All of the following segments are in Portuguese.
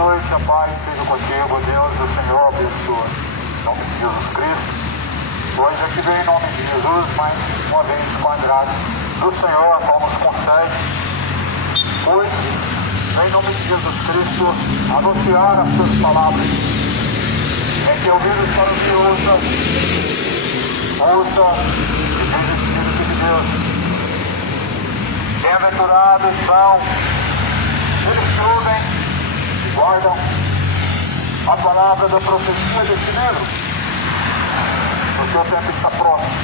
noite, a paz seja contigo, Deus, o Senhor abençoe. Em nome de Jesus Cristo. Hoje aqui vem em nome de Jesus, mais uma vez com a graça do Senhor, a qual nos concede. Hoje, vem em nome de Jesus Cristo, anunciar as suas palavras. É que ouvidos para o que ouça e seja Espírito de Deus. Bem-aventurados são eles que ouvem e guardam a palavra da profecia deste livro, porque o tempo está próximo.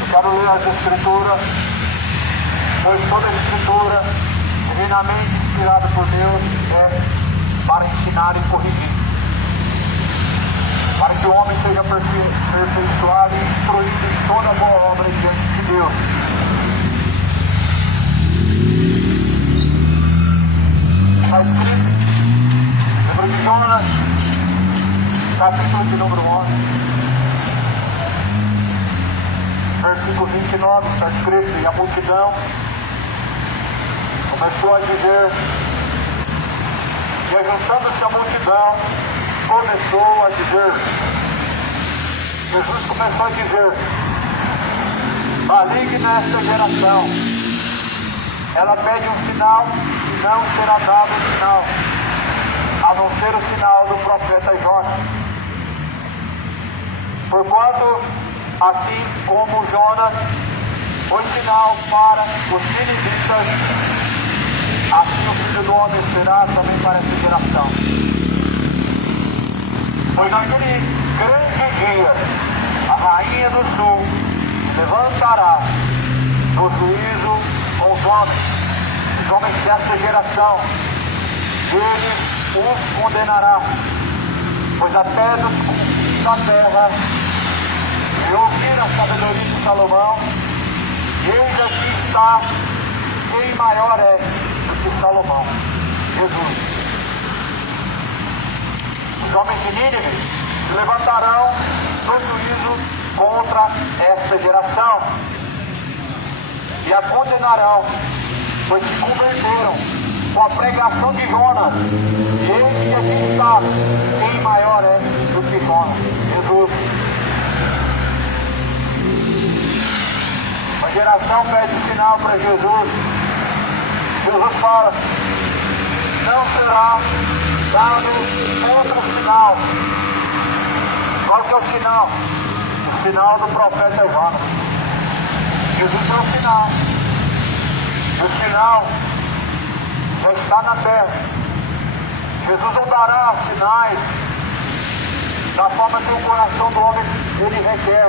Eu quero ler as Escrituras, pois toda a Escritura, divinamente inspirada por Deus, é para ensinar e corrigir, para que o homem seja aperfeiçoado e instruído em toda boa obra diante de Deus. Está escrito, livro de Jonas, capítulo de número 11, versículo 29, está escrito: e a multidão começou a dizer, e ajuntando-se a multidão, começou a dizer, Jesus começou a dizer: maligna esta geração, ela pede um sinal, não será dado o sinal, a não ser o sinal do profeta Jonas. Porquanto, assim como Jonas foi sinal para os ninivitas, assim o Filho do Homem será também para essa geração. Pois naquele grande dia, a rainha do sul se levantará no juízo com os homens desta geração, ele os condenará, pois até dos confins da terra, e ouvir a sabedoria de Salomão, e eis aqui está quem maior é do que Salomão, Jesus. Os homens de Nínive se levantarão no juízo contra esta geração, e a condenarão, pois se converteram com a pregação de Jonas, e eis que aqui está quem maior é do que Jonas, Jesus. A geração pede sinal para Jesus. Jesus fala: não será dado outro sinal. Qual que é o sinal? O sinal do profeta Jonas. Jesus é o sinal. O sinal já está na terra. Jesus não dará sinais da forma que o coração do homem ele requer.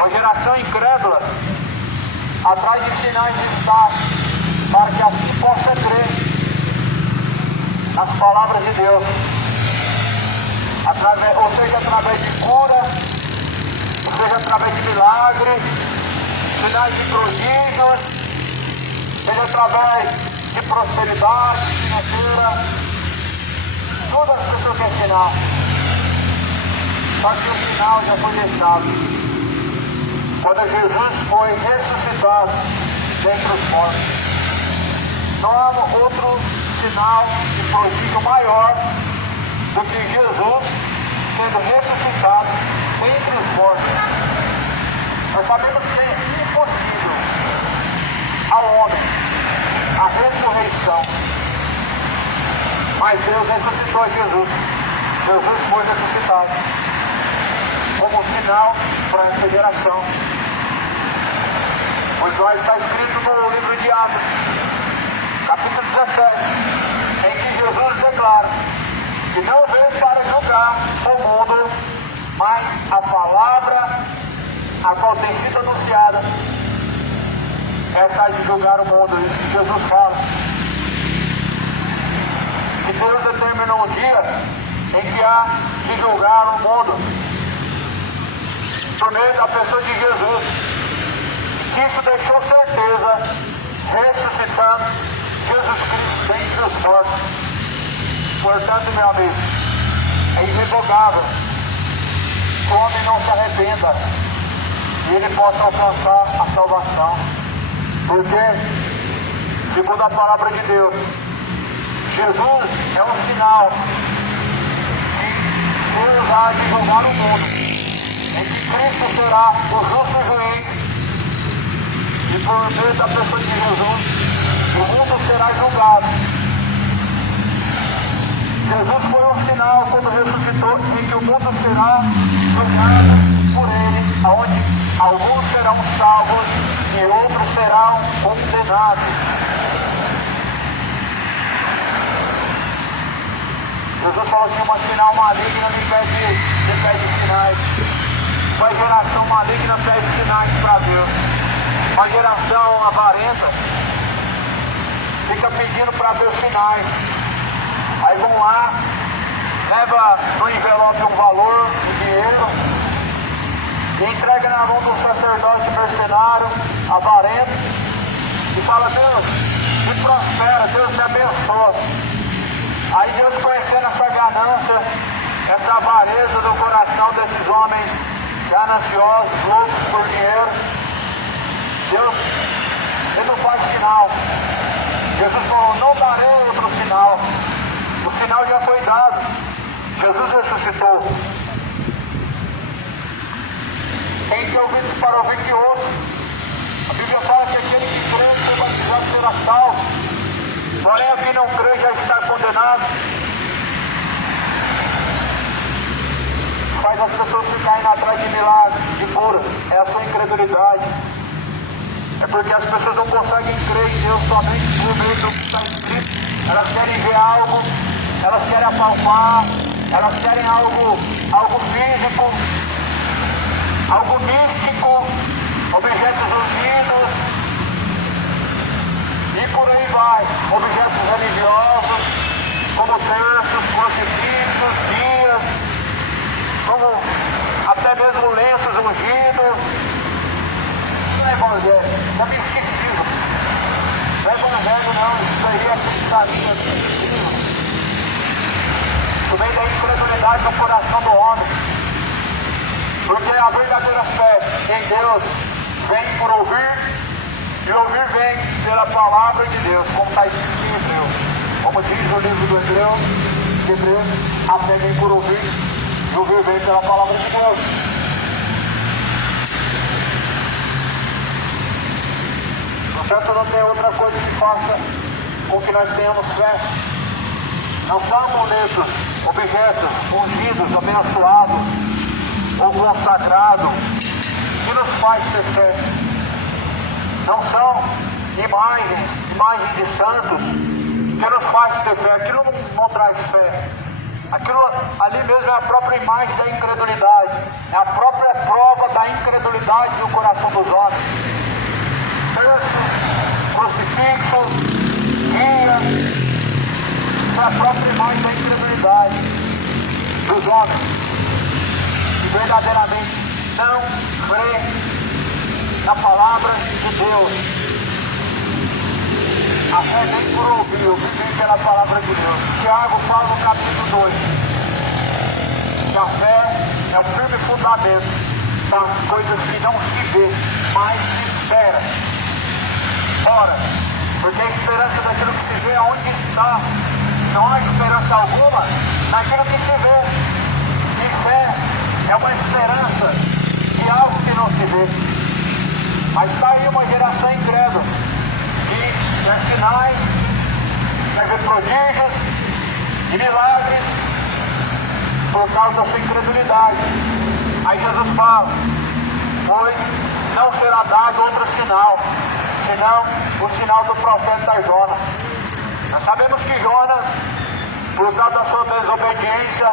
A geração incrédula, atrás de sinais está, para que assim possa crer nas palavras de Deus, ou seja, através de cura, ou seja, através de milagre, sinais de prodígios, seja através de prosperidade financeira. Todas as pessoas têm sinal, só que o sinal já foi deixado quando Jesus foi ressuscitado dentre os mortos. Não há outro sinal de prodígio maior do que Jesus sendo ressuscitado dentre os mortos. Nós sabemos que é impossível ao homem a ressurreição, mas Deus ressuscitou Jesus. Jesus foi ressuscitado como sinal para essa geração. Pois lá está escrito no livro de Atos, capítulo 17, em que Jesus declara que não veio para julgar o mundo, mas a palavra a qual tem sido anunciada, essa é de julgar o mundo. E Jesus fala que Deus determinou um dia em que há de julgar o mundo por meio da pessoa de Jesus. Que isso deixou certeza, ressuscitando Jesus Cristo dentre os mortos. Portanto, meu amigo, é irrevogável que o homem não se arrependa e ele possa alcançar a salvação. Porque, segundo a palavra de Deus, Jesus é um sinal que Deus há de julgar o mundo, em que Cristo será o justo juiz, e por meio da pessoa de Jesus, o mundo será julgado. Jesus foi um sinal quando ressuscitou, em que o mundo será julgado por ele, onde alguns serão salvos e outros serão condenados. Jesus falou assim: uma sinal maligna me pede sinais. Uma geração maligna pede sinais para Deus. Uma geração avarenta fica pedindo para ver os sinais. Aí vão lá, leva no envelope um valor, um dinheiro, e entrega na mão do sacerdote mercenário, avarento, e fala: Deus, me prospera, Deus me abençoa. Aí Deus, conhecendo essa ganância, essa avareza do coração desses homens gananciosos, loucos por dinheiro, Deus, ele não faz sinal. Jesus falou: não darei outro sinal. O sinal já foi dado. Jesus ressuscitou. Quem tem ouvidos para ouvir que ouça. A Bíblia fala que aquele que crê e ser batizado será salvo. Porém, a quem não crê já está condenado. Faz as pessoas ficarem atrás de milagres, de cura. É a sua incredulidade. É porque as pessoas não conseguem crer em Deus somente por meio do que está escrito. Elas querem ver algo, elas querem apalpar, elas querem algo físico, algo místico, objetos ungidos, e por aí vai. Objetos religiosos, como terços, crucifixos, dias, como até mesmo lenços ungidos. Não é evangelho, é misticismo. Não é evangelho não, isso aí é cristalismo, é misticismo. Isso vem da incredulidade no coração do homem. Porque a verdadeira fé em Deus vem por ouvir, e ouvir vem pela palavra de Deus, como está escrito em Hebreus. Como diz o livro do Hebreus, a fé vem por ouvir, e ouvir vem pela palavra de Deus. Portanto, não tem outra coisa que faça com que nós tenhamos fé. Não são amuletos, objetos ungidos, abençoados ou consagrados que nos faz ter fé. Não são imagens de santos que nos faz ter fé. Aquilo não traz fé. Aquilo ali mesmo é a própria imagem da incredulidade. É a própria prova da incredulidade no coração dos homens. Terço, crucifixo, guia, é a própria imagem da incredulidade dos homens que verdadeiramente não creem na palavra de Deus. A fé vem por ouvir pela palavra de Deus. Tiago fala no capítulo 2 que a fé é o firme fundamento das coisas que não se vê, mas se espera. Ora, porque a esperança daquilo que se vê é onde está. Não há esperança alguma naquilo que se vê. E fé é uma esperança de algo que não se vê. Mas está aí uma geração incrédula que quer sinais, quer ver prodígios e milagres por causa da sua incredulidade. Aí Jesus fala: pois não será dado outro sinal, senão o sinal do profeta Jonas. Nós sabemos que Jonas, por causa da sua desobediência,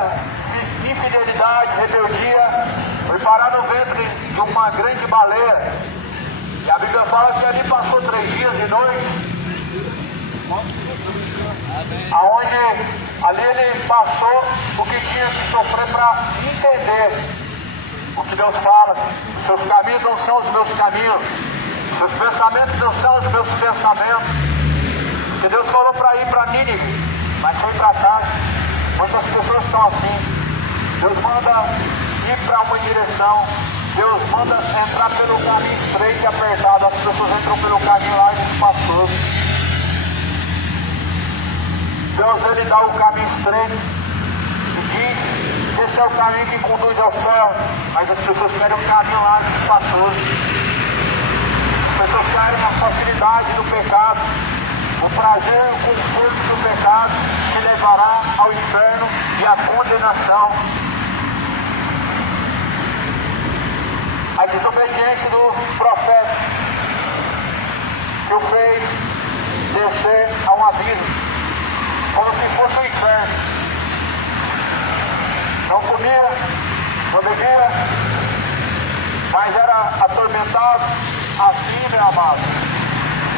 infidelidade, rebeldia, foi parar no ventre de uma grande baleia. E a Bíblia fala que ali passou 3 dias e noites, aonde ali ele passou o que tinha que sofrer para entender o que Deus fala. Os seus caminhos não são os meus caminhos, os seus pensamentos não são os meus pensamentos. Porque Deus falou para ir para Nínive, mas foi para trás. Muitas pessoas estão assim. Deus manda ir para uma direção, Deus manda entrar pelo caminho estreito e apertado. As pessoas entram pelo caminho largo e espaçoso. Deus, ele dá o caminho estreito e diz: esse é o caminho que conduz ao céu. Mas as pessoas querem um caminho largo e espaçoso. As pessoas querem a facilidade do pecado, o prazer e o conforto do pecado, que levará ao inferno e à condenação. A desobediência do profeta que o fez descer a um abismo, como se fosse o inferno. Não comia, não bebia, mas era atormentado. Assim, meu amado,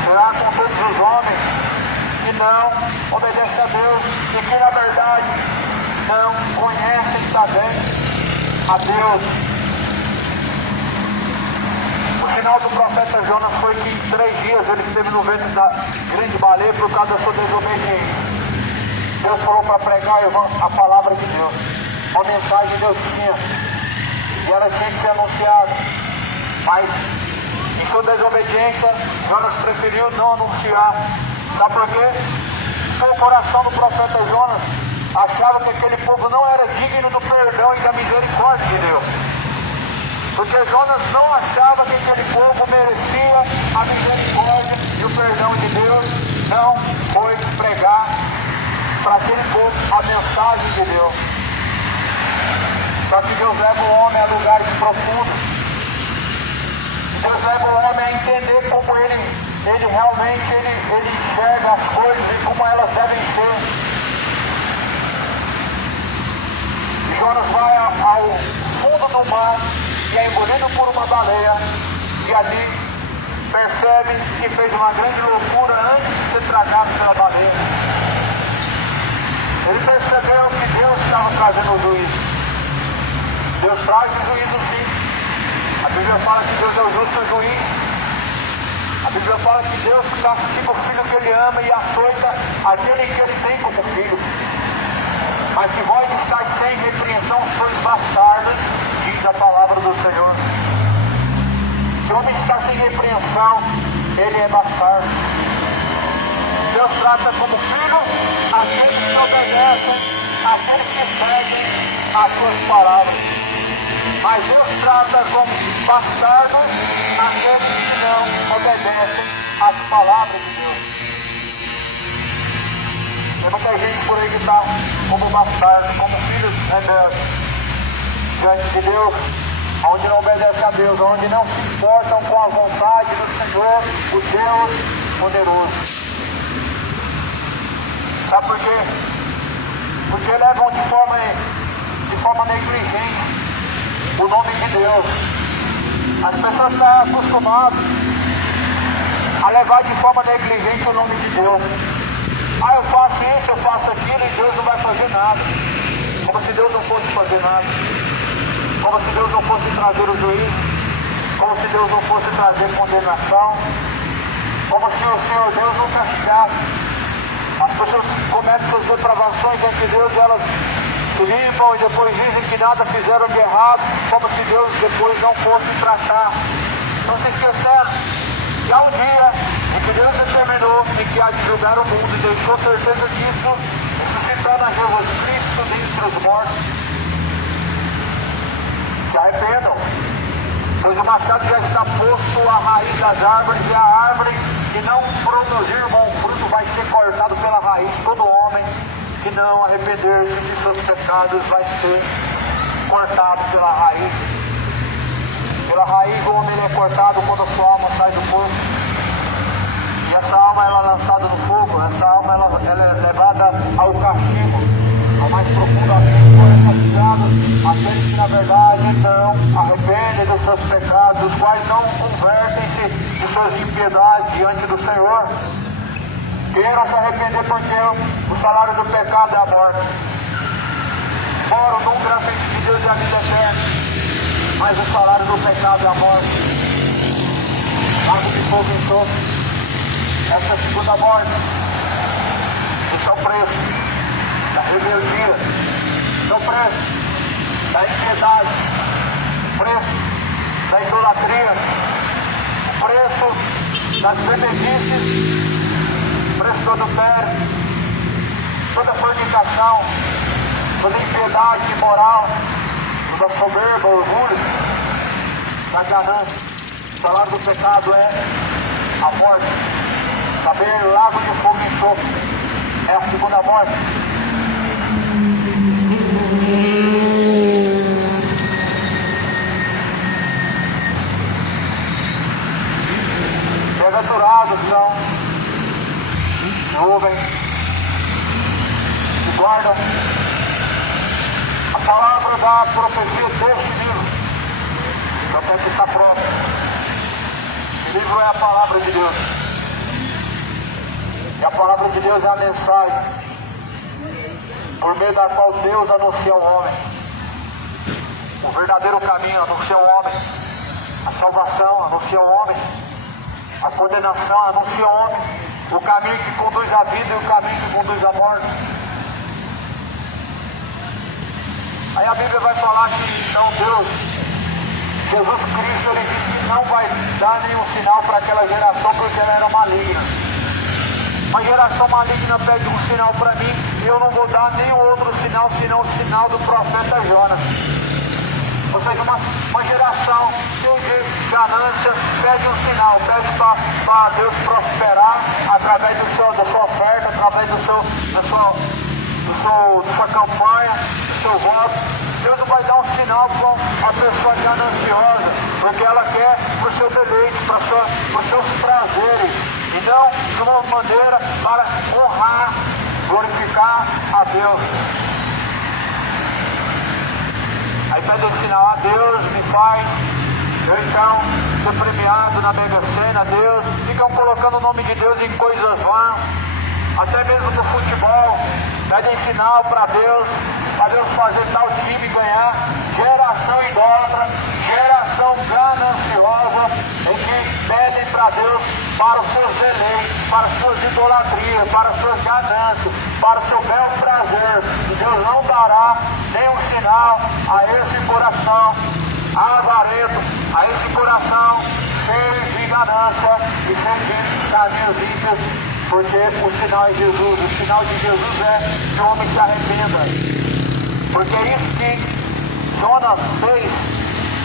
será com todos os homens que não obedecem a Deus e que, na verdade, não conhecem também a Deus. O final do profeta Jonas foi que em 3 dias ele esteve no ventre da grande baleia por causa da sua desobediência. Deus falou para pregar a palavra de Deus. A mensagem Deus tinha e ela tinha que ser anunciada. Mas em sua desobediência, Jonas preferiu não anunciar. Sabe por quê? Porque o coração do profeta Jonas achava que aquele povo não era digno do perdão e da misericórdia de Deus. Porque Jonas não achava que aquele povo merecia a misericórdia e o perdão de Deus. Não foi pregar para aquele povo a mensagem de Deus. Só que Deus leva o homem a lugares profundos. Deus leva o homem a entender como ele realmente enxerga as coisas e como elas devem ser. E Jonas vai ao fundo do mar e é engolido por uma baleia, e ali percebe que fez uma grande loucura antes de ser tragado pela baleia. Ele percebeu que Deus estava trazendo o juízo. Deus traz o juízo, sim. A Bíblia fala que Deus é o justo juiz. A Bíblia fala que Deus castiga o filho que ele ama e açoita aquele que ele tem como filho. Mas se vós estáis sem repreensão, sois bastardos, diz a palavra do Senhor. Se o homem está sem repreensão, ele é bastardo. Deus trata como filho aqueles que obedecem, aqueles que seguem as suas palavras. Mas Deus trata como bastardos aqueles que não obedecem às palavras de Deus. Tem muita gente por aí que está como bastardo, como filhos rebeldes diante de Deus, onde não obedecem a Deus, onde não se importam com a vontade do Senhor, o Deus poderoso. Sabe por quê? Porque levam de forma negligente o nome de Deus. As pessoas estão acostumadas a levar de forma negligente o nome de Deus. Ah, eu faço isso, eu faço aquilo e Deus não vai fazer nada. Como se Deus não fosse fazer nada. Como se Deus não fosse trazer o juízo. Como se Deus não fosse trazer condenação. Como se o Senhor Deus não castigasse. As pessoas cometem suas depravações diante de Deus e elas se limpam e depois dizem que nada fizeram de errado, como se Deus depois não fosse tratar. Não se esqueceram que há um dia em que Deus determinou em que há de julgar o mundo e deixou certeza disso, ressuscitando a Jesus Cristo dentre os mortos. Se arrependam, pois o machado já está posto à raiz das árvores, e a árvore que não produzir bom fruto vai ser cortado pela raiz. Todo homem que não arrepender-se de seus pecados vai ser cortado pela raiz. Pela raiz o homem é cortado quando a sua alma sai do corpo. E essa alma ela é lançada no fogo. Essa alma ela é levada ao castigo, ao mais profundo abismo, é castigado aqueles que na verdade não arrependem dos seus pecados, os quais não convertem-se de suas impiedades diante do Senhor. Queiram se arrepender, porque o salário do pecado é a morte. Fora o dom gratuito de Deus é a vida eterna, mas o salário do pecado é a morte. Lago de fogo e enxofre. Essa é a segunda morte. Esse é o preço da rebeldia, esse é o preço da impiedade, o preço da idolatria, o preço das beneficiências, o preço do adultério, toda fornicação, toda impiedade imoral, toda soberba, orgulho, da ganância. O salário do pecado é a morte. Também lago de fogo e enxofre é a segunda morte. Bem-aventurados são que ouvem, que guardam a palavra da profecia deste livro, que até que está pronto. Esse livro é a palavra de Deus. E a palavra de Deus é a mensagem por meio da qual Deus anuncia ao homem o verdadeiro caminho, anuncia ao homem a salvação, anuncia ao homem a condenação, anuncia ao homem o caminho que conduz à vida e o caminho que conduz à morte. Aí a Bíblia vai falar que então Deus, Jesus Cristo, ele disse que não vai dar nenhum sinal para aquela geração porque ela era maligna. Uma geração maligna pede um sinal para mim e eu não vou dar nenhum outro sinal senão o sinal do profeta Jonas. Ou seja, uma geração cheia de ganância pede um sinal, pede para Deus prosperar através da sua oferta, através da sua campanha, do seu voto. Deus não vai dar um sinal para uma pessoa gananciosa, porque ela quer para o seu deleite, para os seus prazeres, e não de uma maneira para honrar, glorificar a Deus. Aí pede sinal, a Deus me faz eu então ser premiado na Mega Sena, Deus, ficam colocando o nome de Deus em coisas vãs, até mesmo no futebol, pedem sinal para Deus fazer tal time ganhar. Geração idólatra, geração gananciosa, em que pedem para Deus para os seus deleites, para as suas idolatrias, para as suas ganâncias, para o seu bel prazer. E Deus não dará nenhum sinal a esse coração avarento, a esse coração cheio de ganância e cheio de caminhos ímpios, porque o sinal é Jesus. O sinal de Jesus é que o homem se arrependa. Porque é isso que Jonas fez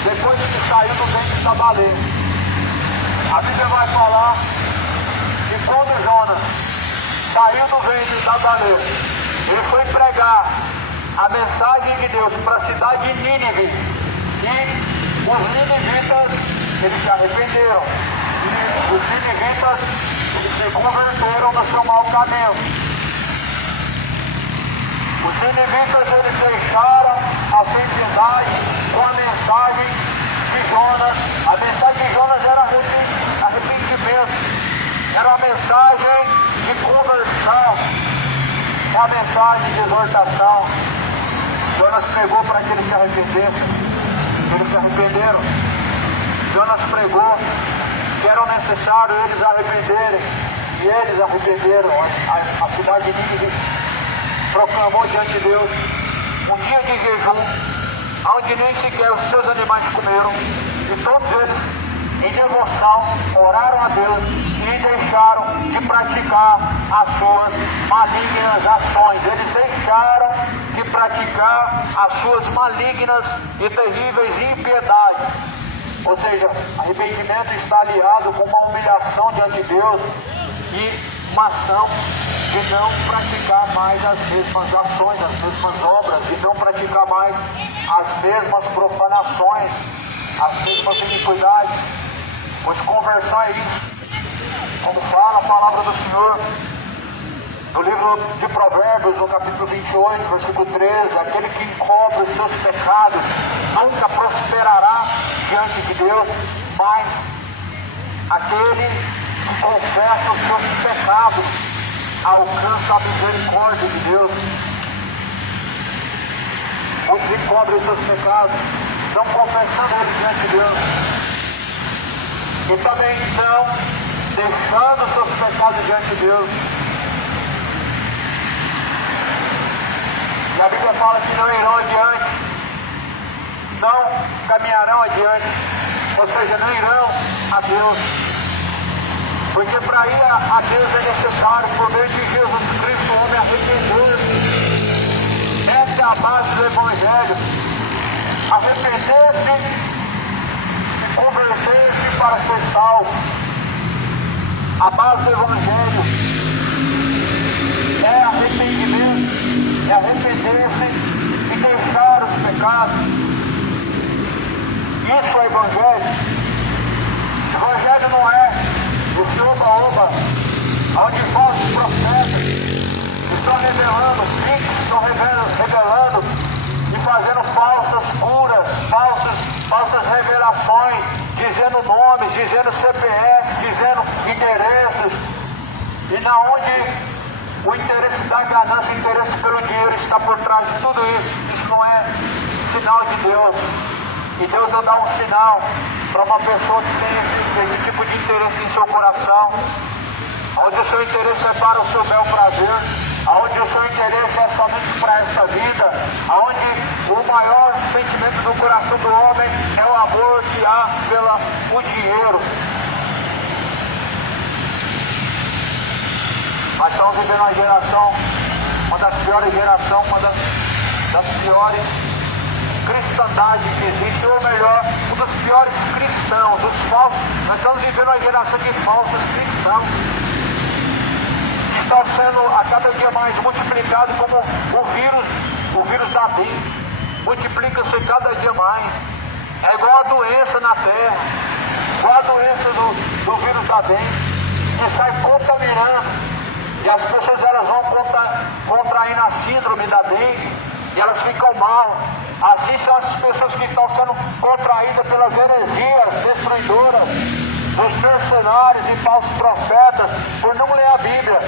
depois que saiu do ventre da baleia. A Bíblia vai falar que quando Jonas saiu do ventre da baleia, ele foi pregar a mensagem de Deus para a cidade de Nínive. E os ninivitas, eles se arrependeram. E os ninivitas, eles se converteram no seu mau caminho. Os ninivitas, eles deixaram a santidade com a mensagem de Jonas. A mensagem de Jonas era arrependimento. Era uma mensagem de conversão. Uma mensagem de exortação. Jonas pregou para que eles se arrependessem. Eles se arrependeram. Jonas pregou que era necessário eles arrependerem. E eles arrependeram. A cidade de Nínive proclamou diante de Deus um dia de jejum, onde nem sequer os seus animais comeram, e todos eles, em devoção, oraram a Deus e deixaram de praticar as suas malignas ações. Eles deixaram de praticar as suas malignas e terríveis impiedades. Ou seja, arrependimento está aliado com uma humilhação diante de Deus e uma ação de não praticar mais as mesmas ações, as mesmas obras, de não praticar mais as mesmas profanações, as mesmas iniquidades, pois conversão é isso, como fala a palavra do Senhor, no livro de Provérbios, no capítulo 28, versículo 13, aquele que encobre os seus pecados nunca prosperará diante de Deus, mas aquele que confessa os seus pecados alcança a misericórdia de Deus. Muitos encobrem os seus pecados, estão confessando eles diante de Deus, e também estão deixando os seus pecados diante de Deus. E a Bíblia fala que não irão adiante, não caminharão adiante, ou seja, não irão a Deus. Porque para ir a Deus é necessário, por meio de Jesus Cristo, o homem arrepender a base do Evangelho. Arrepender-se e converter-se para ser salvo. A base do Evangelho é arrependimento, é arrepender-se e deixar os pecados. Isso é Evangelho. Evangelho não é esse oba-oba, onde falsos profetas estão revelando, estão revelando e fazendo falsas curas, falsas revelações, dizendo nomes, dizendo CPF, dizendo endereços, e na onde o interesse da ganância, o interesse pelo dinheiro está por trás de tudo isso. Isso não é sinal de Deus. E Deus não dá um sinal para uma pessoa que tem esse tipo de interesse em seu coração, onde o seu interesse é para o seu bel prazer, onde o seu interesse é somente para essa vida, onde o maior sentimento do coração do homem é o amor que há pelo dinheiro. Nós estamos vivendo uma geração, uma das piores gerações, uma das piores cristandades que existe, ou melhor, um dos piores cristãos, os falsos. Nós estamos vivendo uma geração de falsos cristãos, que estão sendo a cada dia mais multiplicados como o vírus da dengue. Multiplica-se cada dia mais. É igual a doença na terra, igual a doença do vírus da dengue, que sai contaminando. E as pessoas elas vão contraindo a síndrome da dengue e elas ficam mal. Assim são as pessoas que estão sendo contraídas pelas heresias destruidoras dos mercenários e falsos profetas por não ler a Bíblia.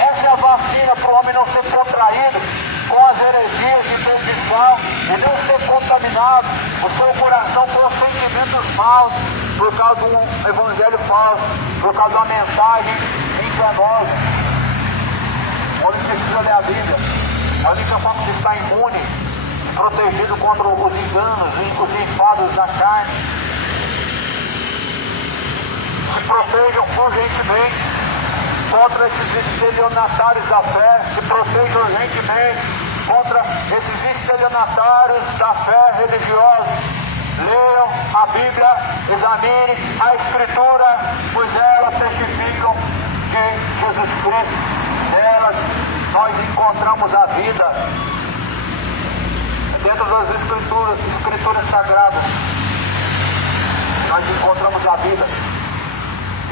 Essa é a vacina para o homem não ser contraído com as heresias de perdição e não ser contaminado o seu coração com sentimentos maus por causa de um evangelho falso, por causa de uma mensagem enganosa. O homem precisa ler a Bíblia. A única forma de estar imune, protegido contra os enganos e os enfados da carne. Se protejam urgentemente contra esses estelionatários da fé. Se protejam urgentemente contra esses estelionatários da fé religiosa. Leiam a Bíblia, examine a Escritura, pois elas testificam de Jesus Cristo. Nelas nós encontramos a vida. Dentro das escrituras sagradas nós encontramos a vida.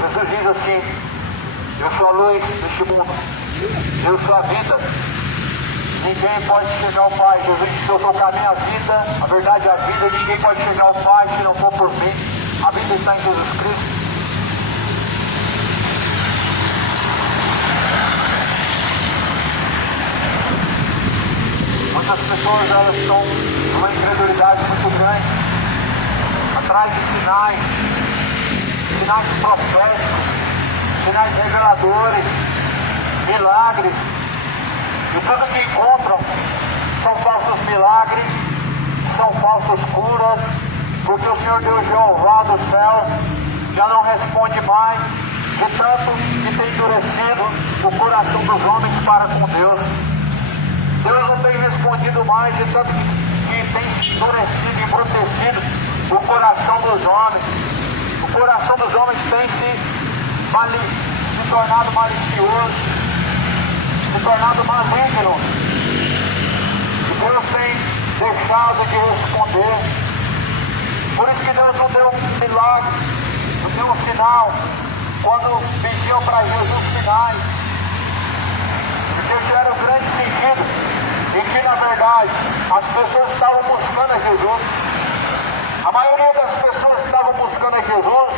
Jesus diz assim: eu sou a luz deste mundo, eu sou a vida, ninguém pode chegar ao Pai. Jesus disse: eu sou o caminho, a vida, a verdade e a vida, ninguém pode chegar ao Pai se não for por mim. A vida está em Jesus Cristo. Muitas pessoas elas estão numa incredulidade muito grande, atrás de sinais proféticos, sinais reveladores, milagres, e tudo que encontram são falsos milagres, são falsas curas, porque o Senhor Deus Jeová dos céus já não responde mais, de tanto que tem endurecido o coração dos homens para com Deus. Deus não tem respondido mais, de tanto que tem endurecido e embrutecido o coração dos homens. O coração dos homens tem se tornado malicioso, se tornado maligno. E Deus tem deixado de responder. Por isso que Deus não deu um milagre, não deu um sinal, quando pediam para Jesus sinais. Porque isso era o grande sentido. E que na verdade as pessoas estavam buscando a Jesus. A maioria das pessoas estavam buscando a Jesus,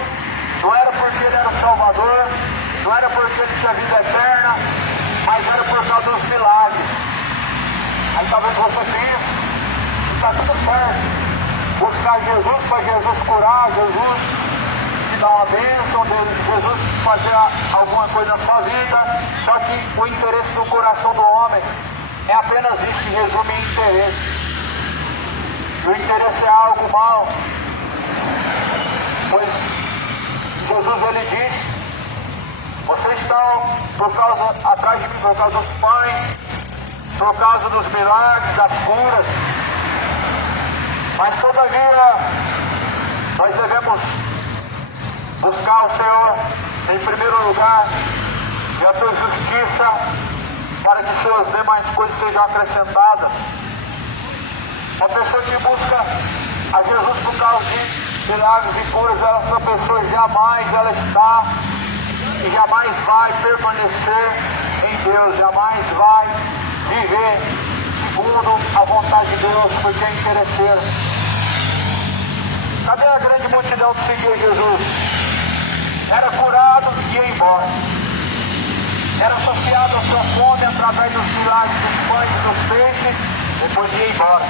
não era porque ele era o Salvador, não era porque ele tinha vida eterna, mas era por causa dos milagres. Aí talvez você pense que está tudo certo, buscar Jesus para Jesus curar, Jesus te dar uma bênção, Jesus fazer alguma coisa na sua vida. Só que o interesse do coração do homem é apenas isso, em resumo, é interesse. O interesse é algo mau, pois Jesus ele disse: vocês estão atrás de mim por causa dos pães, por causa dos milagres, das curas. Mas todavia, nós devemos buscar o Senhor em primeiro lugar e a tua justiça, para que suas demais coisas sejam acrescentadas. Uma pessoa que busca a Jesus por causa de milagres e curas, essa pessoa jamais ela está e jamais vai permanecer em Deus, jamais vai viver segundo a vontade de Deus, porque é interesseiro. Cadê a grande multidão que seguia Jesus? Era curado e ia embora. Era saciado a sua fome através dos milagres dos pães e dos peixes, depois ia embora.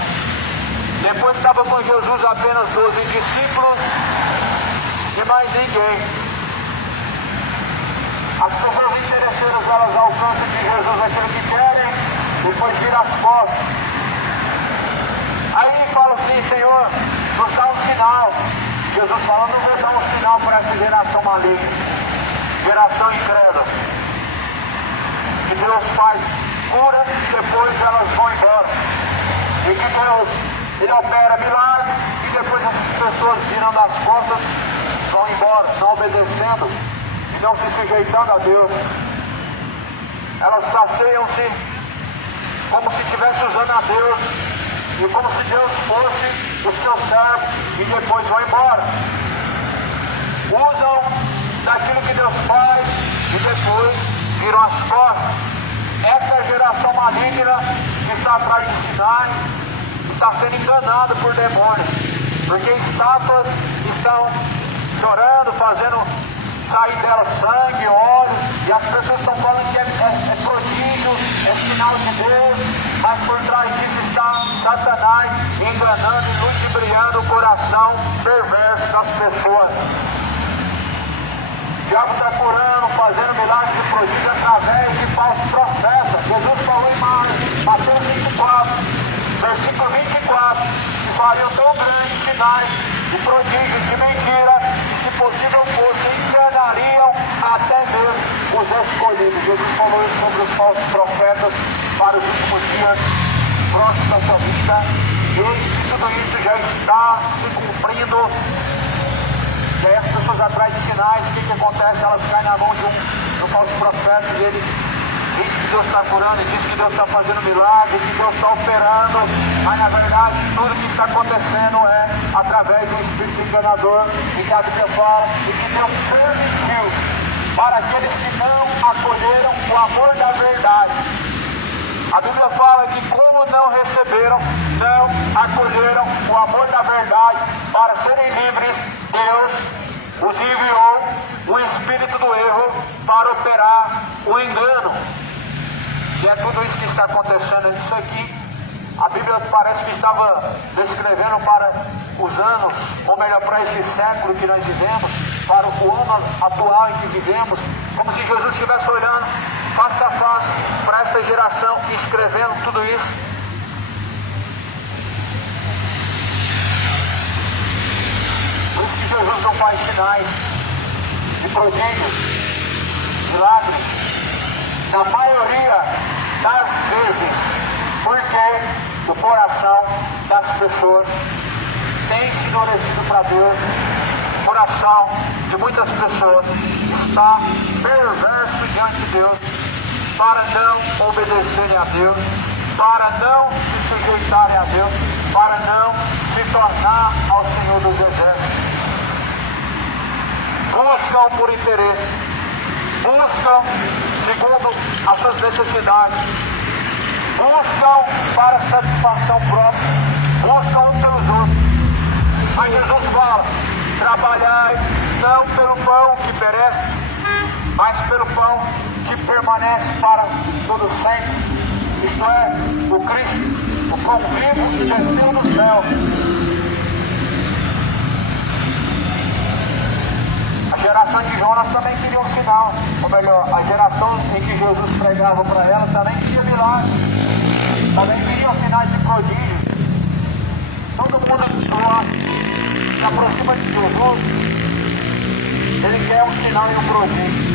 Depois estava com Jesus apenas 12 discípulos e mais ninguém. As pessoas interesseiras, elas alcançam de Jesus aquilo que querem, depois viram as costas. Aí falam assim: Senhor, nos dá um sinal. Jesus fala: não vou dar um sinal para essa geração maligna, geração incrédula. Que Deus faz cura e depois elas vão embora. E que Deus, Ele opera milagres e depois essas pessoas virando as costas vão embora, não obedecendo e não se sujeitando a Deus. Elas saceiam-se como se estivesse usando a Deus e como se Deus fosse o seu servo e depois vão embora. Usam daquilo que Deus faz e depois viram as costas. Essa é a geração maligna que está atrás de sinais, está sendo enganado por demônios, porque estátuas estão chorando, fazendo sair dela sangue, óleo, e as pessoas estão falando que é prodígio, é sinal de Deus, mas por trás disso está Satanás enganando e ludibriando o coração perverso das pessoas. O diabo está curando, fazendo milagres e prodígios através de falsos profetas. Jesus falou em Mateus 24, versículo 24, que fariam tão grandes sinais de prodígios de mentira, que se possível fosse, enganariam até mesmo os escolhidos. Jesus falou isso sobre os falsos profetas para os últimos dias próximos da sua vida. E eis que tudo isso já está se cumprindo. E aí as pessoas atrás de sinais, o que acontece? Elas caem na mão de um falso profeta e ele diz que Deus está curando, diz que Deus está fazendo milagre, que Deus está operando, mas na verdade tudo que está acontecendo é através de um espírito enganador, e que a Bíblia fala, e que Deus permitiu para aqueles que não acolheram o amor da verdade. A Bíblia fala que como não receberam, não acolheram o amor da verdade para serem livres, Deus os enviou o espírito do erro para operar o engano. E é tudo isso que está acontecendo. Isso aqui, a Bíblia parece que estava descrevendo para os anos, ou melhor, para esse século que nós vivemos, para o ano atual em que vivemos, como se Jesus estivesse olhando face a face para esta geração e escrevendo tudo isso. Por isso que Jesus não faz sinais de prodígios, milagres, na maioria das vezes, porque o coração das pessoas tem se endurecido para Deus. O coração de muitas pessoas está perverso diante de Deus, para não obedecerem a Deus, para não se sujeitarem a Deus, para não se tornar ao Senhor dos Exércitos. Buscam por interesse, buscam segundo as suas necessidades, buscam para satisfação própria, buscam um pelos outros. Mas Jesus fala: trabalhai não pelo pão que perece, mas pelo pão que permanece para todo sempre. Isto é, o Cristo, o pão vivo que desceu do céu. A geração de Jonas também queria um sinal, ou melhor, a geração em que Jesus pregava para ela também queria milagres, também queria sinais de prodígios. Todo mundo que se aproxima de Jesus, ele quer um sinal e um prodígio.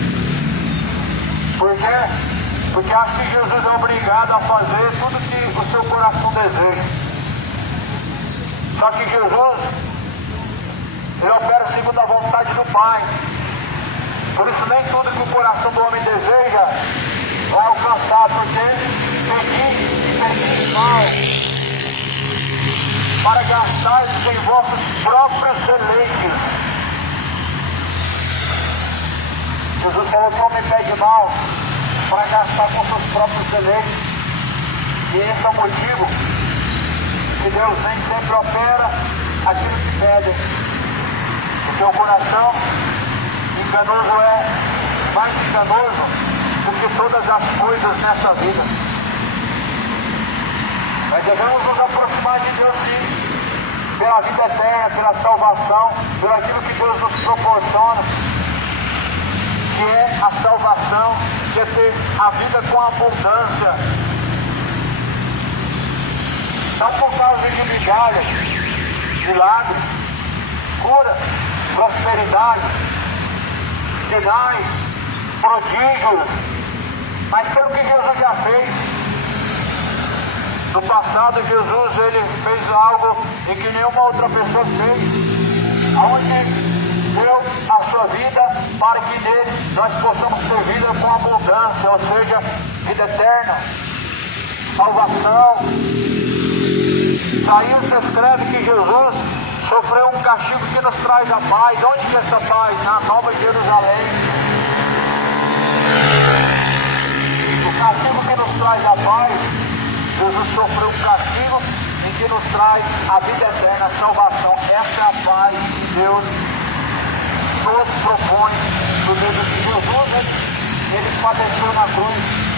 Por quê? porque acha que Jesus é obrigado a fazer tudo que o seu coração deseja. Só que Jesus, ele opera segundo a vontade do Pai. Por isso nem tudo que o coração do homem deseja vai alcançar, porque pedi mal para gastar em vossos próprios deleites. Jesus falou que o homem pede mal para gastar com seus próprios deleites. E esse é o motivo que Deus nem sempre opera aquilo que pedem. Porque o coração enganoso é mais enganoso do que todas as coisas nessa vida. Mas devemos nos aproximar de Deus sim, pela vida eterna, pela salvação, por aquilo que Deus nos proporciona, que é a salvação, que é ter a vida com abundância. Não por causa de migalhas, milagres, cura, prosperidade, sinais, prodígios, mas pelo que Jesus já fez. No passado, Jesus ele fez algo em que nenhuma outra pessoa fez, aonde deu a sua vida para que nele nós possamos ter vida com abundância, ou seja, vida eterna, salvação. Aí você escreve que Jesus sofreu um castigo que nos traz a paz. Onde que é essa paz? Na Nova Jerusalém. O castigo que nos traz a paz, Jesus sofreu um castigo em que nos traz a vida eterna, a salvação. Essa é a paz que Deus nos propõe no meio de Jesus. Ele padeceu na cruz.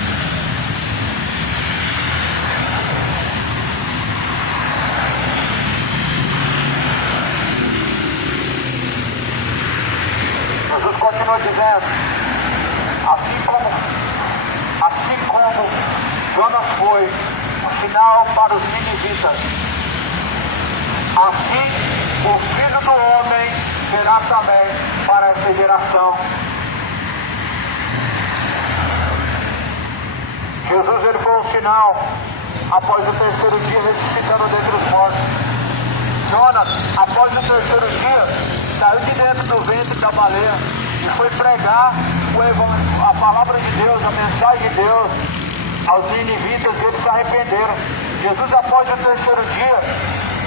Jesus continua dizendo, assim como Jonas foi um sinal para os ninivitas, assim o Filho do Homem será também para esta geração. Jesus ele foi um sinal após o terceiro dia ressuscitando dentre os mortos. Jonas, após o terceiro dia, saiu de dentro do ventre da baleia e foi pregar a palavra de Deus, a mensagem de Deus aos ninivitas. Eles se arrependeram. Jesus, após o terceiro dia,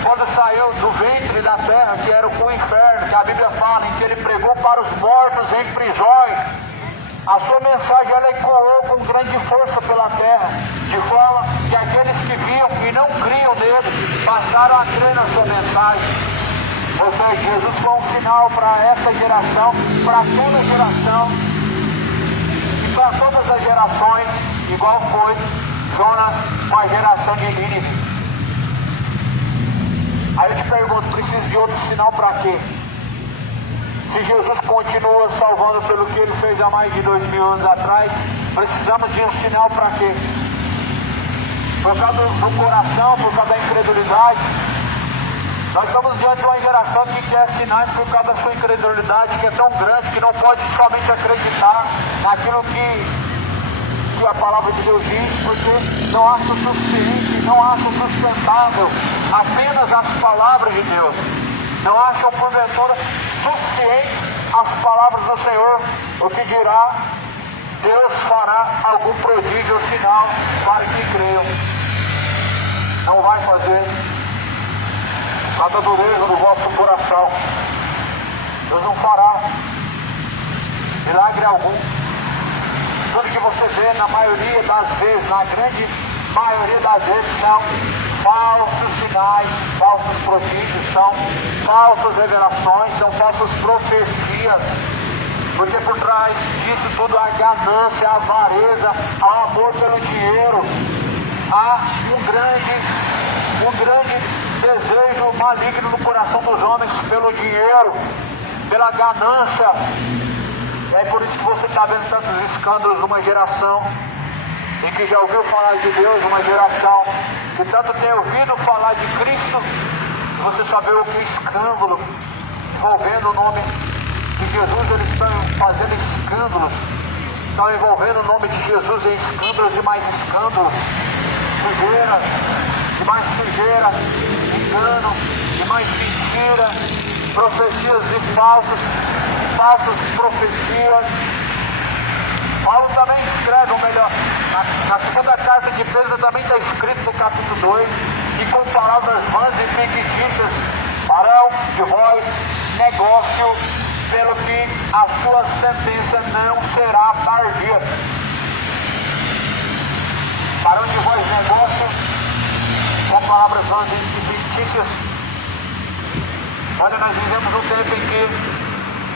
quando saiu do ventre da terra, que era o inferno, que a Bíblia fala, em que ele pregou para os mortos em prisões, a sua mensagem ela ecoou com grande força pela terra, de forma que aqueles que viam e não criam nele passaram a crer na sua mensagem. Ou seja, Jesus foi um sinal para esta geração, para toda geração e para todas as gerações, igual foi Jonas com a geração de Nínive. Aí eu te pergunto, precisa de outro sinal para quê? Se Jesus continua salvando pelo que ele fez há mais de 2000 anos atrás, precisamos de um sinal para quê? Por causa do coração, por causa da incredulidade. Nós estamos diante de uma geração que quer sinais por causa da sua incredulidade, que é tão grande que não pode somente acreditar naquilo que a palavra de Deus diz, porque não acha o suficiente, não acha o sustentável apenas as palavras de Deus. Não acham porventura suficientes as palavras do Senhor, o que dirá, Deus fará algum prodígio ou sinal para que creiam. Não vai fazer. Cada dureza do vosso coração. Deus não fará milagre algum. Tudo que você vê, na maioria das vezes, na grande maioria das vezes, são falsos sinais, falsos prodígios, são falsas revelações, são falsas profecias. Porque por trás disso tudo há ganância, há avareza, há amor pelo dinheiro, há um grande desejo maligno no coração dos homens pelo dinheiro, pela ganância. É por isso que você está vendo tantos escândalos numa geração em que já ouviu falar de Deus, uma geração que tanto tem ouvido falar de Cristo, você só vê o que é escândalo envolvendo o nome de Jesus. Eles estão fazendo escândalos estão envolvendo o nome de Jesus em escândalos e mais escândalos, sujeira, e mais sujeira, engano, e mais mentira, profecias e falsas profecias. Paulo também escreve, ou melhor, na segunda carta de Pedro também está escrito no capítulo 2, que com palavras vãs e fictícias farão de vós negócio, pelo que a sua sentença não será tardia. Farão de vós negócio com palavras vãs e fictícias. Olha, nós vivemos um tempo em que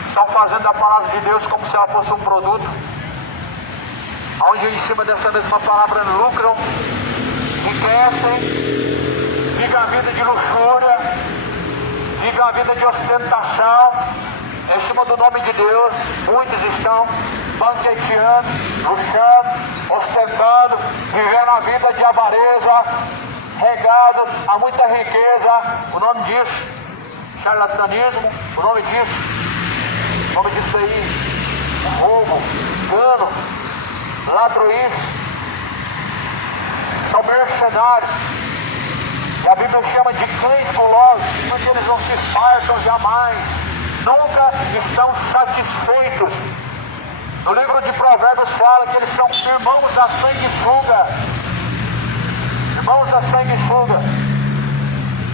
estão fazendo a palavra de Deus como se ela fosse um produto, onde em cima dessa mesma palavra lucram, enriquecem, vivem a vida de luxúria, vivem a vida de ostentação, em cima do nome de Deus. Muitos estão banqueteando, luxando, ostentando, vivendo a vida de avareza, regado a muita riqueza. O nome disso, charlatanismo. O nome disso aí, roubo, engano, ladroice, são mercenários. E a Bíblia chama de cães gulosos, porque eles não se fartam jamais, nunca estão satisfeitos. No livro de Provérbios fala que eles são irmãos da sanguessuga. Irmãos da sanguessuga,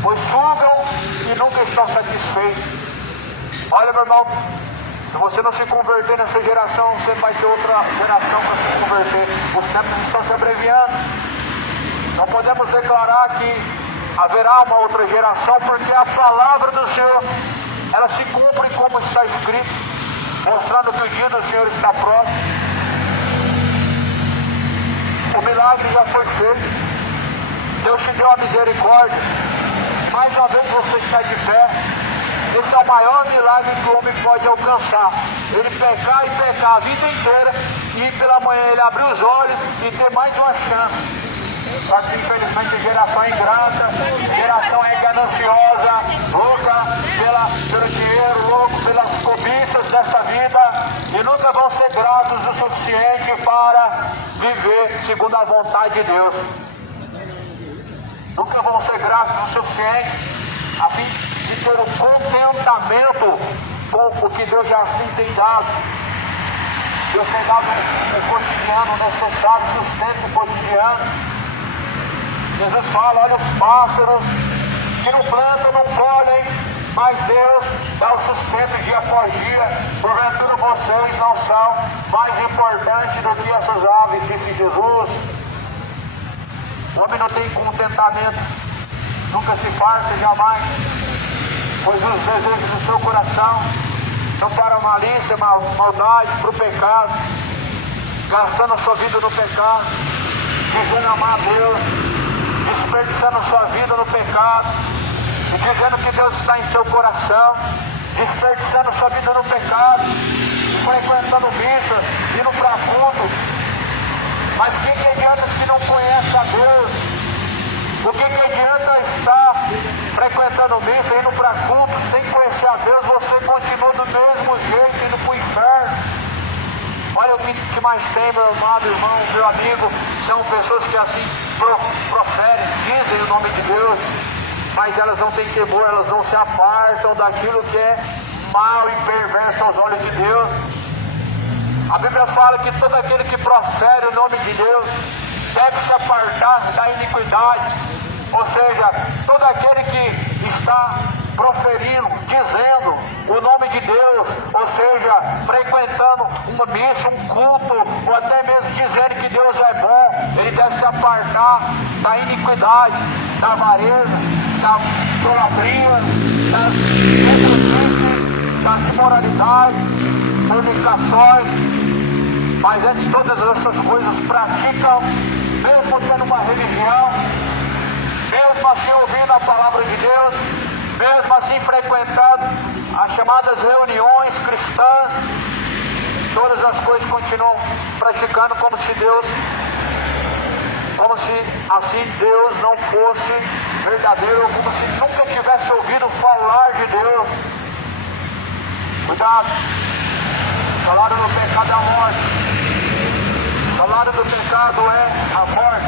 pois sugam e nunca estão satisfeitos. Olha, meu irmão, se você não se converter nessa geração, você vai ter outra geração para se converter. Os tempos estão se abreviando. Não podemos declarar que haverá uma outra geração, porque a palavra do Senhor, ela se cumpre como está escrito, mostrando que o dia do Senhor está próximo. O milagre já foi feito. Deus te deu a misericórdia. Mais uma vez você está de pé. Esse é o maior milagre que o homem pode alcançar. Ele pecar e pecar a vida inteira, e pela manhã ele abrir os olhos e ter mais uma chance. Só que infelizmente a geração é ingrata, a geração é gananciosa, louca pelo dinheiro, louco pelas cobiças dessa vida, e nunca vão ser gratos o suficiente para viver segundo a vontade de Deus. Nunca vão ser gratos o suficiente a fim de ter o contentamento com o que Deus já assim tem dado. Deus tem dado o cotidiano necessário, sustento cotidiano. Jesus fala, olha os pássaros que não plantam, não colhem, mas Deus dá o sustento dia após dia. Porventura vocês não são mais importantes do que essas aves, disse Jesus. O homem não tem contentamento, nunca se farta jamais, pois os desejos do seu coração são para a malícia, maldade, para o pecado, gastando a sua vida no pecado, dizendo amar a Deus, desperdiçando a sua vida no pecado, e dizendo que Deus está em seu coração, desperdiçando a sua vida no pecado, frequentando missa, indo para culto. Mas o que adianta se não conhece a Deus? O que adianta estar frequentando missa, indo para culto, sem conhecer a Deus? Você continua do mesmo jeito, indo para o inferno. Olha o que mais tem, meu amado irmão, meu amigo, são pessoas que assim proferem, dizem o nome de Deus, mas elas não têm temor, elas não se apartam daquilo que é mal e perverso aos olhos de Deus. A Bíblia fala que todo aquele que profere o nome de Deus deve se apartar da iniquidade. Ou seja, todo aquele que está proferindo, dizendo o nome de Deus, ou seja, frequentando uma missa, um culto, ou até mesmo dizendo que Deus é bom, ele deve se apartar da iniquidade, da avareza, da idolatria, das imoralidades, fornicações. Mas antes todas essas coisas praticam, mesmo tendo uma religião, mesmo assim ouvindo a palavra de Deus, mesmo assim frequentando as chamadas reuniões cristãs, todas as coisas continuam praticando como se assim Deus não fosse verdadeiro, como se nunca tivesse ouvido falar de Deus. Cuidado, falaram no pecado da morte. O salário do pecado é a morte.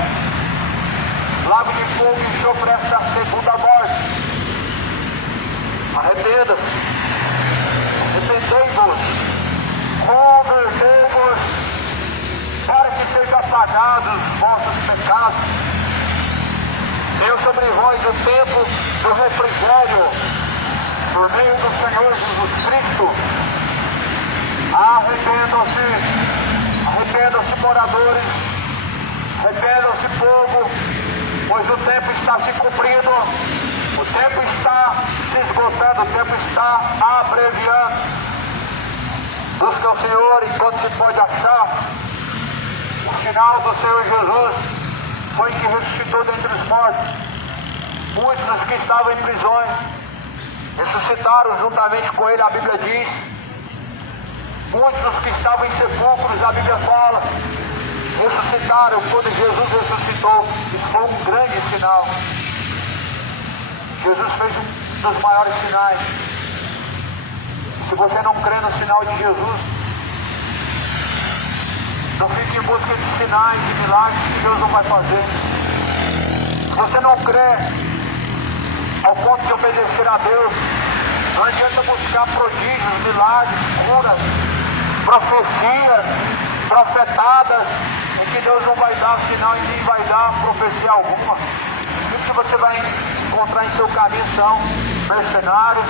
Lago de fogo e enxofre é a segunda morte. Arrependa-se. Arrependei-vos. Convertei-vos para que sejam apagados os vossos pecados. Tenho sobre vós o tempo do refrigério, por meio do Senhor Jesus Cristo. Arrependam-se moradores, arrependam-se povo, pois o tempo está se cumprindo, o tempo está se esgotando, o tempo está abreviando. Busca o Senhor enquanto se pode achar. O sinal do Senhor Jesus foi que ressuscitou dentre os mortos. Muitos dos que estavam em prisões ressuscitaram juntamente com ele, a Bíblia diz. Muitos dos que estavam em sepulcros, a Bíblia fala, ressuscitaram quando Jesus ressuscitou. Isso foi um grande sinal. Jesus fez um dos maiores sinais. Se você não crê no sinal de Jesus, não fique em busca de sinais e milagres que Deus não vai fazer. Se você não crê ao ponto de obedecer a Deus, não adianta buscar prodígios, milagres, curas, profecias, profetadas, em que Deus não vai dar sinal e nem vai dar profecia alguma. Tudo que você vai encontrar em seu caminho são mercenários,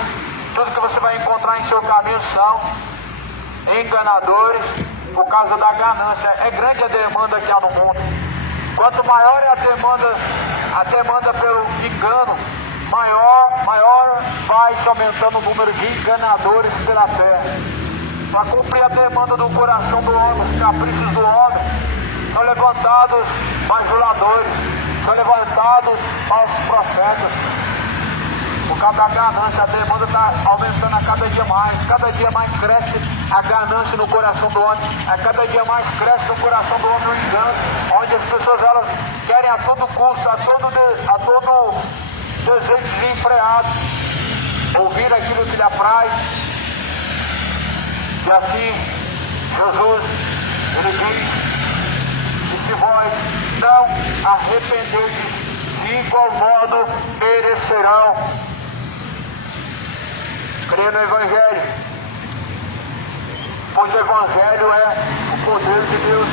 tudo que você vai encontrar em seu caminho são enganadores, por causa da ganância. É grande a demanda que há no mundo. Quanto maior é a demanda pelo engano, maior vai se aumentando o número de enganadores pela terra. Para cumprir a demanda do coração do homem, os caprichos do homem, são levantados bajuladores, são levantados falsos profetas. Por causa da ganância, a demanda está aumentando a cada dia mais cresce a ganância no coração do homem, a cada dia mais cresce no coração do homem o engano, onde as pessoas elas querem a todo custo, a todo desejo desenfreado, ouvir aquilo que lhe apraz. E assim, Jesus, ele diz, e se vós não arrependerdes, de igual modo perecerão. Creia no Evangelho, pois o Evangelho é o poder de Deus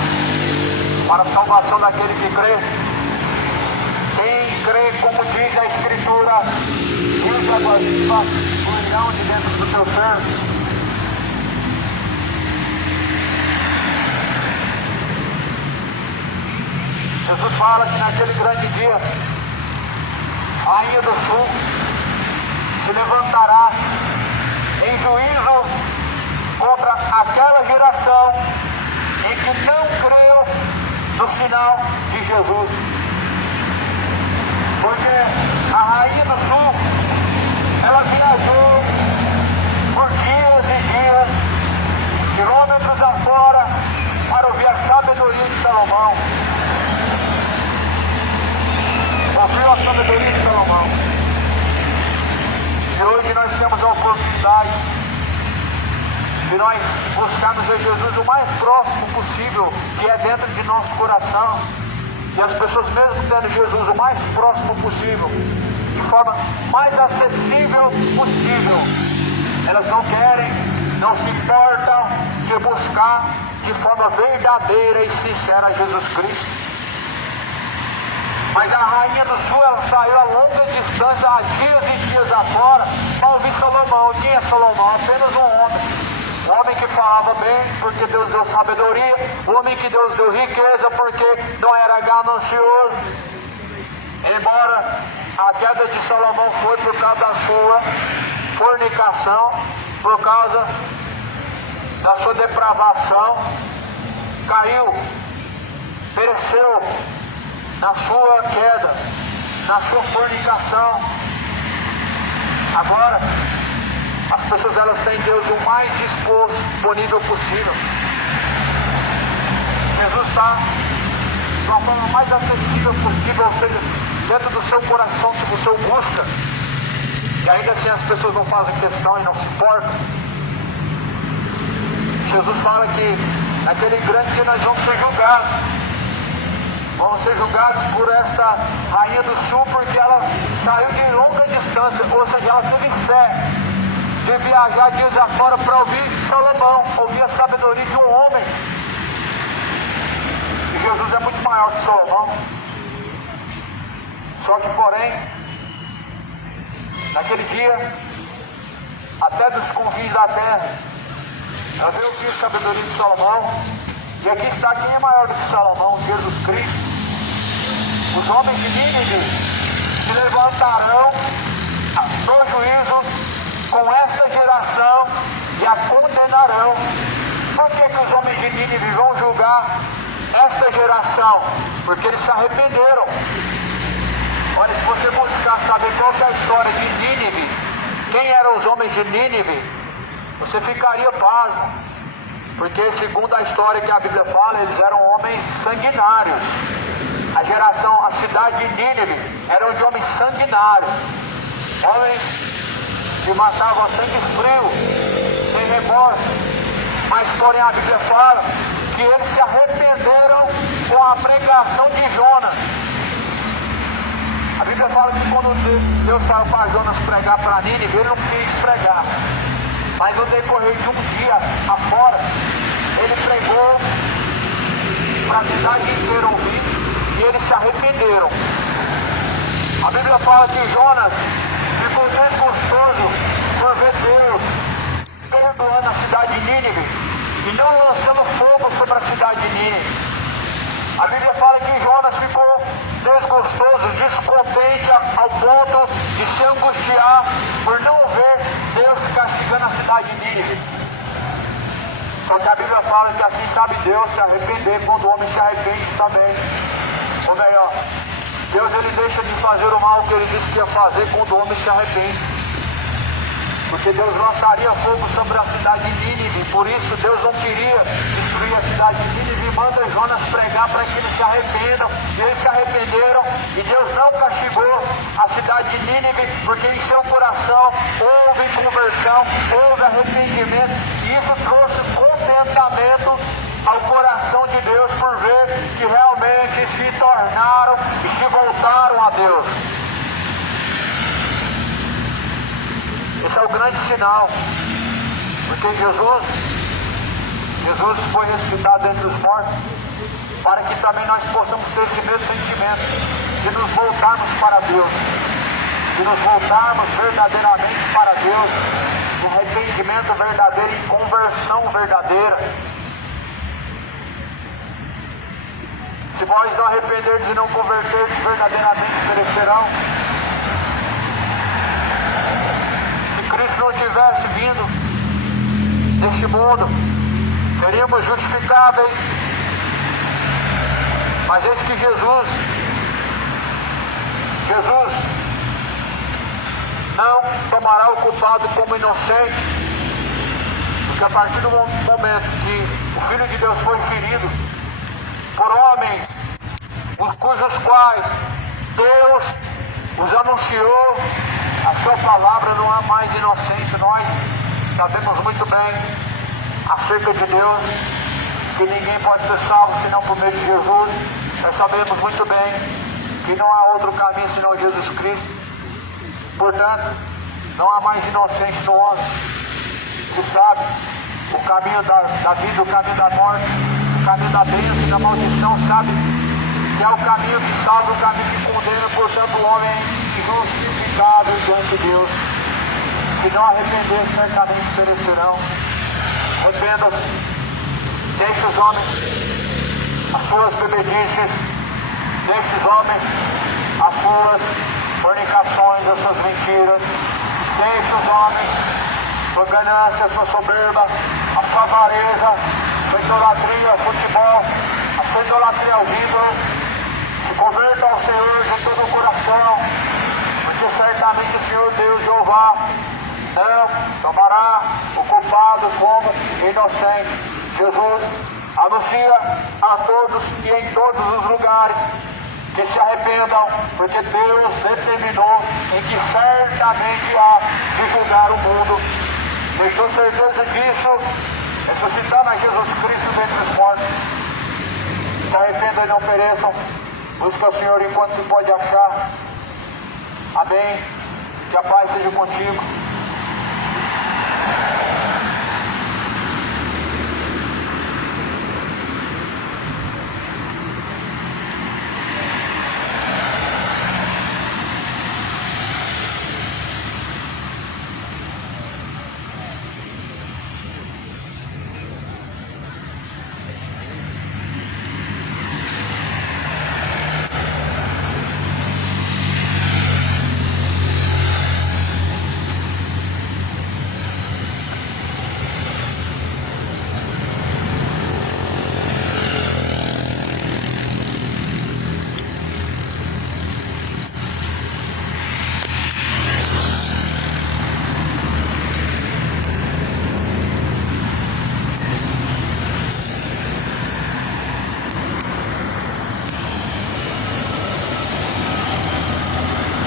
para a salvação daquele que crê. Quem crê, como diz a Escritura, diz a blasfema, fluirão de dentro do teu ser. Jesus fala que naquele grande dia, a Rainha do Sul se levantará em juízo contra aquela geração em que não creu no sinal de Jesus. Porque a Rainha do Sul, ela viajou por dias e dias, quilômetros afora, para ouvir a sabedoria de Salomão. Ouviu a sabedoria de Salomão. E hoje nós temos a oportunidade de nós buscarmos a Jesus o mais próximo possível, que é dentro de nosso coração. E as pessoas, mesmo tendo Jesus o mais próximo possível, de forma mais acessível possível, elas não querem, não se importam de buscar de forma verdadeira e sincera Jesus Cristo. Mas a Rainha do Sul, ela saiu a longa distância, há dias e dias afora, para ouvir Salomão. Quem é Salomão? Apenas um homem. Um homem que falava bem, porque Deus deu sabedoria. Um homem que Deus deu riqueza, porque não era ganancioso. Embora a queda de Salomão foi por causa da sua fornicação, por causa da sua depravação, caiu, pereceu na sua queda, na sua fornicação. Agora, as pessoas elas têm Deus o mais disponível possível. Jesus está de uma forma mais acessível possível, ou seja, dentro do seu coração, se você o busca. E ainda assim as pessoas não fazem questão e não se importam. Jesus fala que naquele grande dia nós vamos ser julgados. Vamos ser julgados por esta rainha do sul, porque ela saiu de longa distância, ou seja, ela teve fé de viajar dias afora para ouvir Salomão, ouvir a sabedoria de um homem. E Jesus é muito maior que Salomão. Só que, porém, naquele dia, até dos confins da terra, ela veio ouvir a sabedoria de Salomão. E aqui está quem é maior do que Salomão, Jesus Cristo. Os homens de Nínive se levantarão no juízo com esta geração e a condenarão. Por que os homens de Nínive vão julgar esta geração? Porque eles se arrependeram. Olha, se você buscar saber qual é a história de Nínive, quem eram os homens de Nínive, você ficaria pasmo. Porque segundo a história que a Bíblia fala, eles eram homens sanguinários. A cidade de Nínive era de homens sanguinários. Homens que matavam a sangue frio, sem remorso. Mas porém a Bíblia fala que eles se arrependeram com a pregação de Jonas. A Bíblia fala que quando Deus saiu para Jonas pregar para Nínive, ele não quis pregar. Mas no decorrer de um dia afora, ele pregou para a cidade inteira ouvir, e eles se arrependeram. A Bíblia fala que Jonas ficou desgostoso por ver Deus perdoando a cidade de Nínive e não lançando fogo sobre a cidade de Nínive. A Bíblia fala que Jonas ficou desgostoso, descontente ao ponto de se angustiar por não ver Deus castigando a cidade de Nínive. Só que a Bíblia fala que assim sabe Deus se arrepender quando o homem se arrepende também. Ou melhor, Deus ele deixa de fazer o mal que ele disse que ia fazer quando o homem se arrepende. Porque Deus lançaria fogo sobre a cidade de Nínive. Por isso Deus não queria destruir a cidade de Nínive e manda Jonas pregar para que eles se arrependam. E eles se arrependeram e Deus não castigou a cidade de Nínive, porque em seu coração houve conversão, houve arrependimento. E isso trouxe contentamento ao coração de Deus por ver que realmente se tornaram e se voltaram a Deus. Esse é o grande sinal, porque Jesus foi ressuscitado entre os mortos, para que também nós possamos ter esse mesmo sentimento, de nos voltarmos para Deus, de nos voltarmos verdadeiramente para Deus, de arrependimento verdadeiro e conversão verdadeira. Se vós não arrependerdes e não converterdes verdadeiramente, perecerão. Se Cristo não tivesse vindo deste mundo, seríamos justificáveis. Mas eis que Jesus não tomará o culpado como inocente, porque a partir do momento que o Filho de Deus foi ferido por homens, cujos quais Deus os anunciou a sua palavra, não há mais inocente. Nós sabemos muito bem acerca de Deus, que ninguém pode ser salvo senão por meio de Jesus. Nós sabemos muito bem que não há outro caminho senão Jesus Cristo. Portanto, não há mais inocente no homem que sabe o caminho da vida, o caminho da morte, o caminho da bênção e da maldição, sabe que é o caminho que salva, o caminho que condena. Portanto, o homem é injustificado diante de Deus. Se não arrepender, certamente perecerão. Arrependam-se, deixe os homens as suas bebedices, deixe os homens as suas fornicações, as suas mentiras, deixe os homens sua ganância, sua soberba, a sua avareza, sua idolatria ao futebol, a sua idolatria aos ídolos. Se converta ao Senhor de todo o coração, porque certamente o Senhor Deus Jeová não tomará o culpado como inocente. Jesus anuncia a todos e em todos os lugares que se arrependam, porque Deus determinou em que certamente há de julgar o mundo. Deixou certeza disso ressuscitando a Jesus Cristo dentre os mortos. Se arrependam e não pereçam. Busca o Senhor enquanto se pode achar. Amém. Que a paz seja contigo.